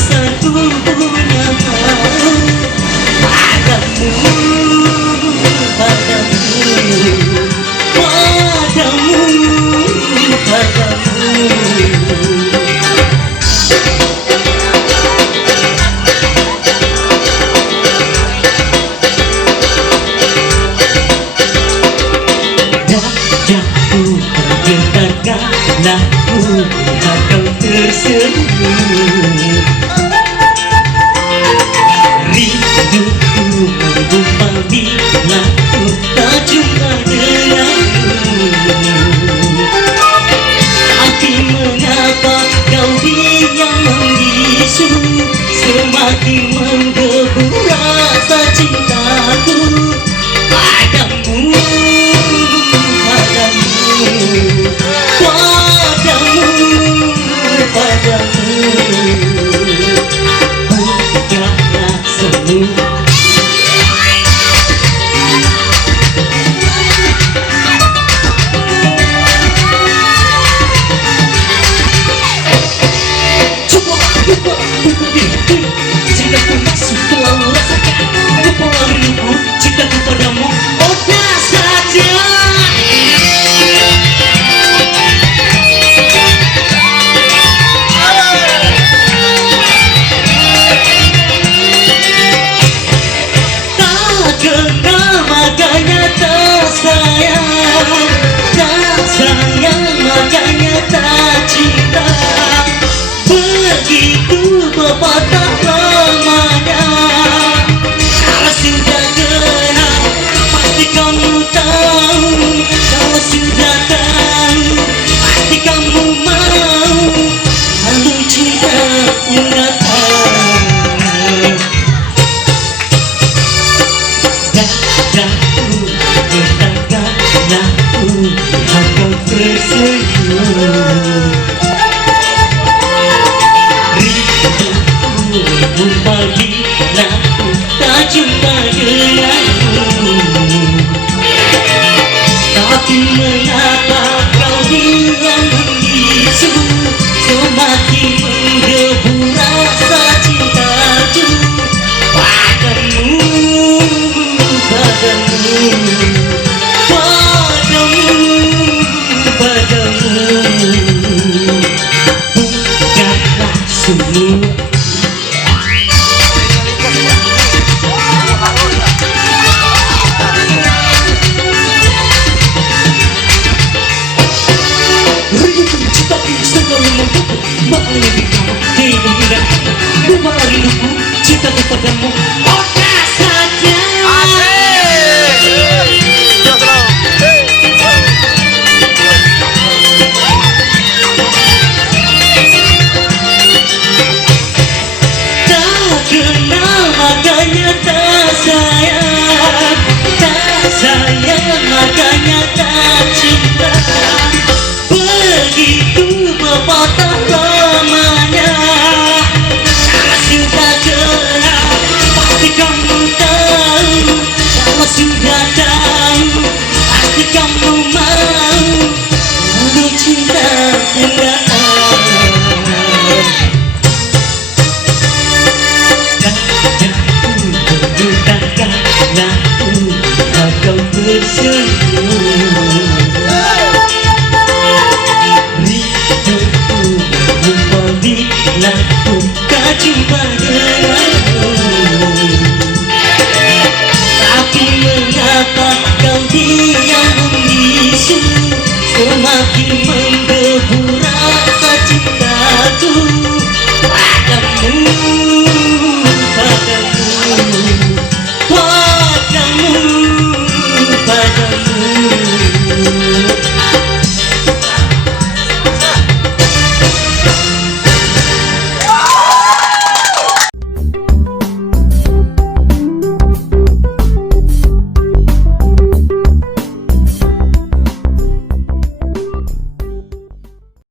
besar ku punya padamu, padamu, padamu, padamu. Dadaku bergetar karena ku lihat kau tersenyum. Rinduku menggumpal bila ku tak jumpa denganmu. Hati mengapa kau diam membisu, semakin menggebu rasa cintaku padamu, padamu, padamu. Bukalah semua cintaku masuk selalu rasakan, kepala rinduku, cintaku padamu, odah saja. Tak kenal makanya tak sayang, tak sayang makanya tak cinta. Begitu berpatah lamanya, kalau sudah kenal pasti kamu tahu, kalau sudah tahu pasti kamu mau, lalu cinta datang. Dadaku bergetar karena ku lihat kau tersenyum. Gumpal bila ku tak jumpa denganmu. Tapi mengapa kau diam membisu, semakin menggebu rasa cintaku padamu, padamu, padamu, padamu. Bukalah semua cintaku padamu, odah saja. Tak kenal makanya tak sayang, tak sayang makanya tak